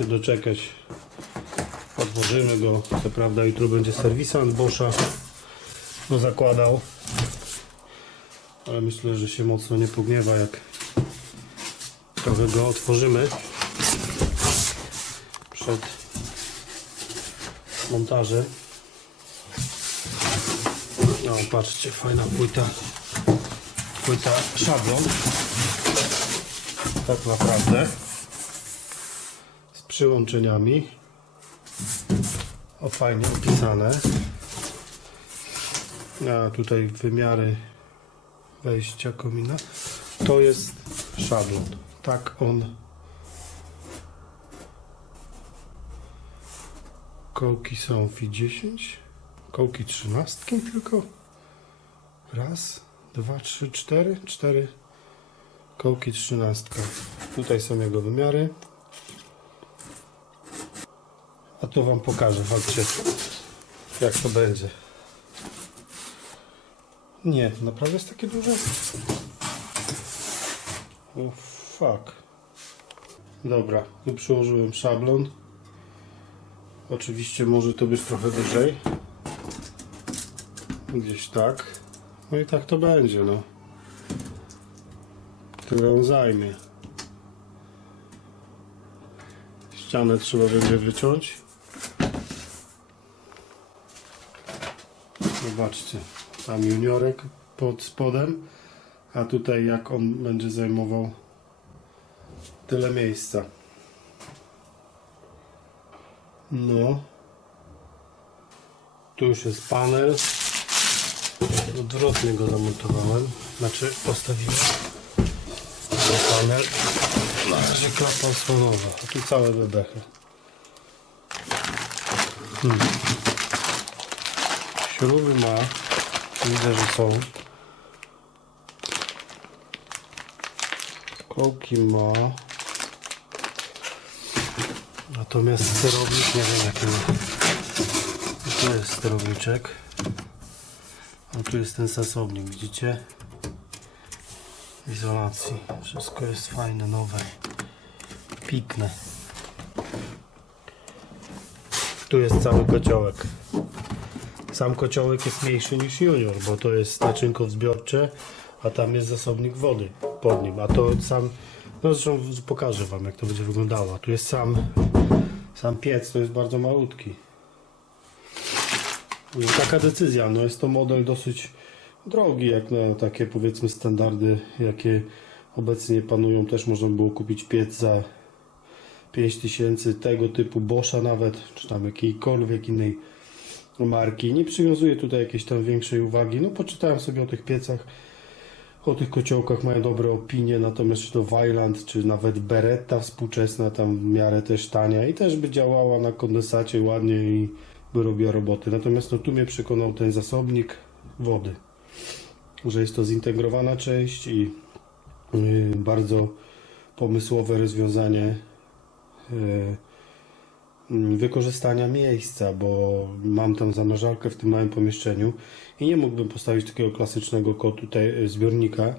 się doczekać. Odłożymy go. Co prawda jutro będzie serwisant Boscha go zakładał. Ale myślę, że się mocno nie pogniewa jak trochę go otworzymy przed montażem. No patrzcie, fajna płyta. Płyta szablon. Tak naprawdę. Przyłączeniami. O fajnie opisane. A tutaj wymiary wejścia komina. To jest szablon. Tak on Kołki są FI 10. Kołki trzynastki tylko. Raz, dwa, trzy, cztery. Cztery kołki trzynastka. Tutaj są jego wymiary. A tu wam pokażę, chodźcie, jak to będzie. Nie, naprawdę jest takie duże? O fuck. Dobra, tu przyłożyłem szablon. Oczywiście może to być trochę wyżej. Gdzieś tak. No i tak to będzie, no. Tyle on zajmie. Ścianę trzeba będzie wyciąć. Zobaczcie, tam juniorek pod spodem, a tutaj jak on będzie zajmował tyle miejsca. No. Tu już jest panel. Odwrotnie go zamontowałem. Znaczy postawiłem. Tu panel. Razie klapa osłonowa. A tu całe bebechy. Hmm. Śruby ma. Widzę, że są. Kołki ma. Natomiast sterownik, nie wiem jaki ma. Tu jest sterowniczek. A tu jest ten zasobnik, widzicie? Izolacji. Wszystko jest fajne, nowe. Pikne. Tu jest cały kociołek. Sam kociołek jest mniejszy niż junior, bo to jest naczynko zbiorcze, a tam jest zasobnik wody pod nim. A to sam, no zresztą pokażę wam jak to będzie wyglądało. Tu jest sam, sam piec, to jest bardzo malutki. Taka decyzja, no jest to model dosyć drogi, jak na takie powiedzmy standardy, jakie obecnie panują. Też można było kupić piec za 5000 tego typu Boscha nawet, czy tam jakiejkolwiek innej marki. Nie przywiązuję tutaj jakiejś tam większej uwagi. No poczytałem sobie o tych piecach, o tych kociołkach mają dobre opinie, natomiast czy to Weiland, czy nawet Beretta współczesna, tam w miarę też tania i też by działała na kondensacie ładnie i by robiła roboty. Natomiast no tu mnie przekonał ten zasobnik wody, że jest to zintegrowana część i yy, bardzo pomysłowe rozwiązanie mm, wykorzystania miejsca, bo mam tam zamrażarkę w tym małym pomieszczeniu i nie mógłbym postawić takiego klasycznego ko- tutaj y, zbiornika,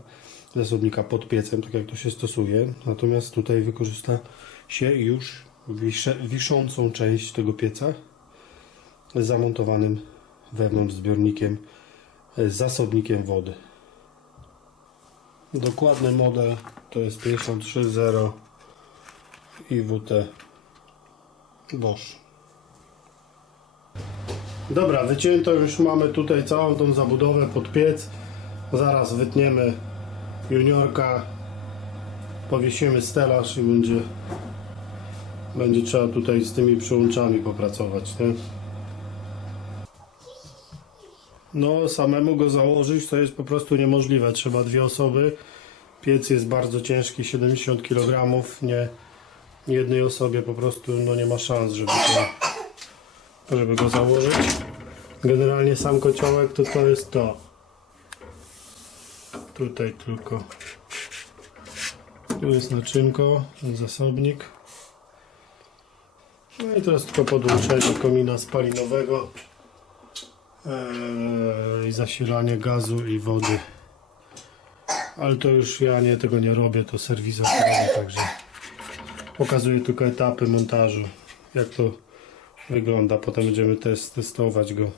zasobnika pod piecem, tak jak to się stosuje. Natomiast tutaj wykorzysta się już wisze, wiszącą część tego pieca z zamontowanym wewnątrz zbiornikiem, zasobnikiem wody. Dokładny model to jest 530 IWT Dobra, wycięto już mamy tutaj całą tą zabudowę pod piec. Zaraz wytniemy juniorka, powiesimy stelaż i będzie będzie trzeba tutaj z tymi przyłączami popracować, nie? No, samemu go założyć to jest po prostu niemożliwe. Trzeba dwie osoby. Piec jest bardzo ciężki, 70 kg. Nie jednej osobie po prostu no nie ma szans, żeby to, żeby go założyć. Generalnie sam kociołek to to jest to. Tutaj tylko. Tu jest naczynko, zasobnik. No i teraz tylko podłączenie komina spalinowego eee, i zasilanie gazu i wody. Ale to już ja nie tego nie robię, to robi, także Pokazuję tylko etapy montażu, jak to wygląda. Potem będziemy test, testować go.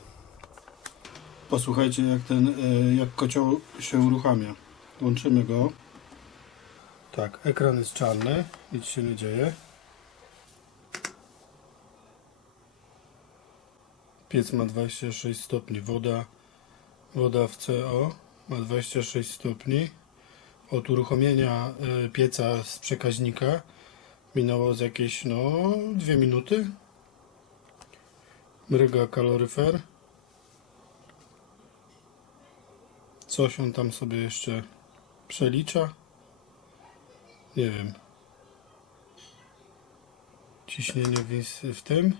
Posłuchajcie, jak ten, e, jak kocioł się uruchamia. Łączymy go. Tak, ekran jest czarny, nic się nie dzieje. Piec ma 26 stopni, woda, woda w CO ma 26 stopni. Od uruchomienia y, pieca z przekaźnika minęło z jakieś no 2 minuty. Mryga kaloryfer. Coś on tam sobie jeszcze przelicza. Nie wiem. Ciśnienie w, w tym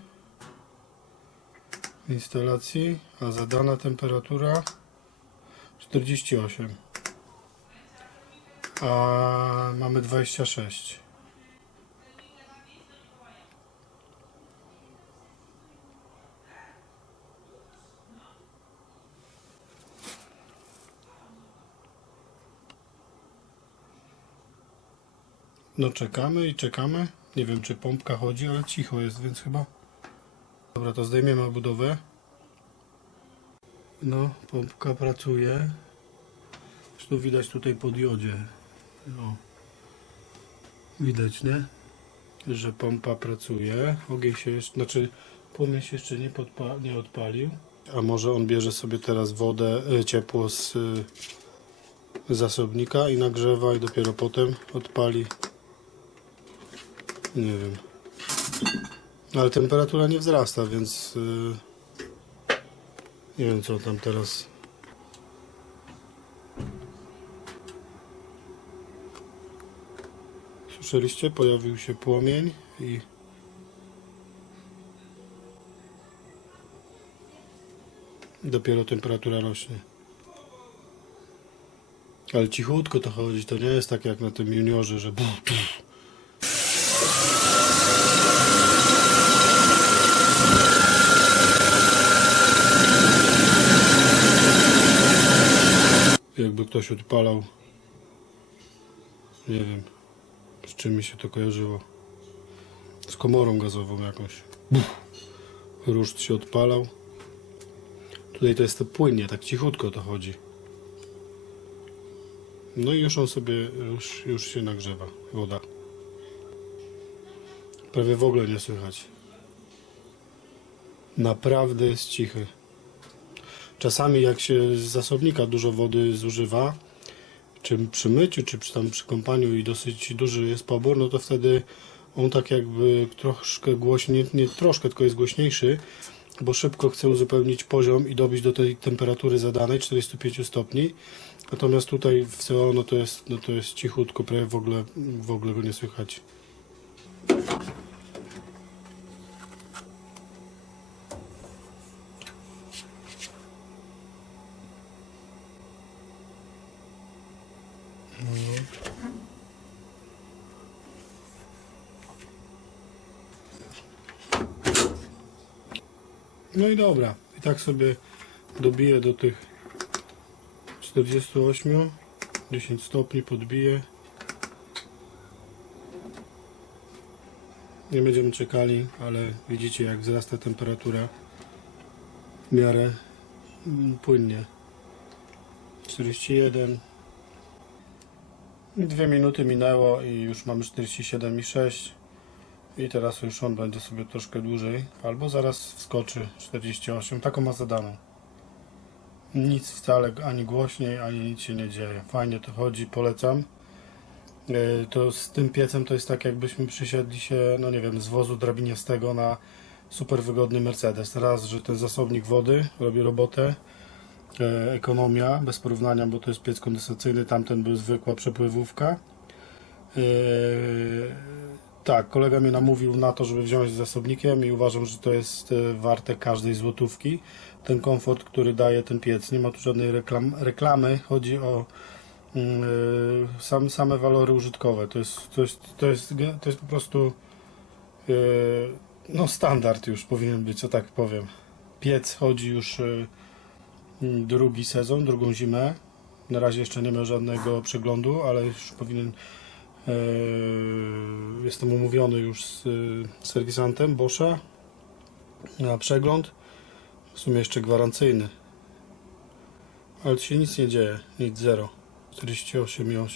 w instalacji, a zadana temperatura 48. A mamy 26. No czekamy i czekamy. Nie wiem czy pompka chodzi, ale cicho jest, więc chyba. Dobra, to zdejmiemy obudowę. No, pompka pracuje. Zresztą widać tutaj po diodzie. No. Widać, nie? Że pompa pracuje. Ogień się jeszcze, znaczy płomień się jeszcze nie, podpa- nie odpalił. A może on bierze sobie teraz wodę, e, ciepło z y, zasobnika i nagrzewa i dopiero potem odpali. Nie wiem. Ale temperatura nie wzrasta, więc y, nie wiem co tam teraz. Słyszeliście? Pojawił się płomień i dopiero temperatura rośnie. Ale cichutko to chodzi, to nie jest tak jak na tym juniorze, że buf, buf. Jakby ktoś odpalał. Nie wiem, z czym mi się to kojarzyło. Z komorą gazową jakąś. Ruszt się odpalał. Tutaj to jest to płynnie, tak cichutko to chodzi. No i już on sobie, już, już się nagrzewa, woda. Prawie w ogóle nie słychać. Naprawdę jest cichy. Czasami jak się z zasobnika dużo wody zużywa, czy przy myciu, czy przy, tam przy kąpaniu i dosyć duży jest pobór, no to wtedy on tak jakby troszkę głośniej, nie troszkę, tylko jest głośniejszy, bo szybko chce uzupełnić poziom i dobić do tej temperatury zadanej 45 stopni. Natomiast tutaj w CO no to jest, no to jest cichutko, prawie w ogóle, w ogóle go nie słychać. No i dobra. I tak sobie dobiję do tych 48. 10 stopni podbiję. Nie będziemy czekali, ale widzicie jak wzrasta temperatura w miarę mm, płynnie. 41. Dwie minuty minęło i już mamy 47,6 i teraz już on będzie sobie troszkę dłużej, albo zaraz wskoczy 48, taką ma zadaną. Nic wcale ani głośniej, ani nic się nie dzieje. Fajnie to chodzi, polecam. E, To z tym piecem to jest tak jakbyśmy przysiedli się, no nie wiem, z wozu drabiniastego na super wygodny Mercedes. Raz, że ten zasobnik wody robi robotę, e, ekonomia bez porównania, bo to jest piec kondensacyjny, tamten był zwykła przepływówka. Tak, kolega mnie namówił na to, żeby wziąć z zasobnikiem i uważam, że to jest e, warte każdej złotówki. Ten komfort, który daje ten piec. Nie ma tu żadnej reklam, reklamy, chodzi o e, sam, same walory użytkowe. To jest, to jest, to jest, to jest po prostu e, no standard już powinien być, o tak powiem. Piec chodzi już mm, drugi sezon, drugą zimę. Na razie jeszcze nie ma żadnego przeglądu, ale już powinien Jestem umówiony już z y, serwisantem Boscha na przegląd. W sumie jeszcze gwarancyjny. Ale tu się nic nie dzieje. Nic, zero. 48,8.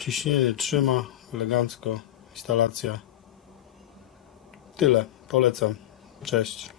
Ciśnienie trzyma, elegancko. Instalacja. Tyle. Polecam. Cześć.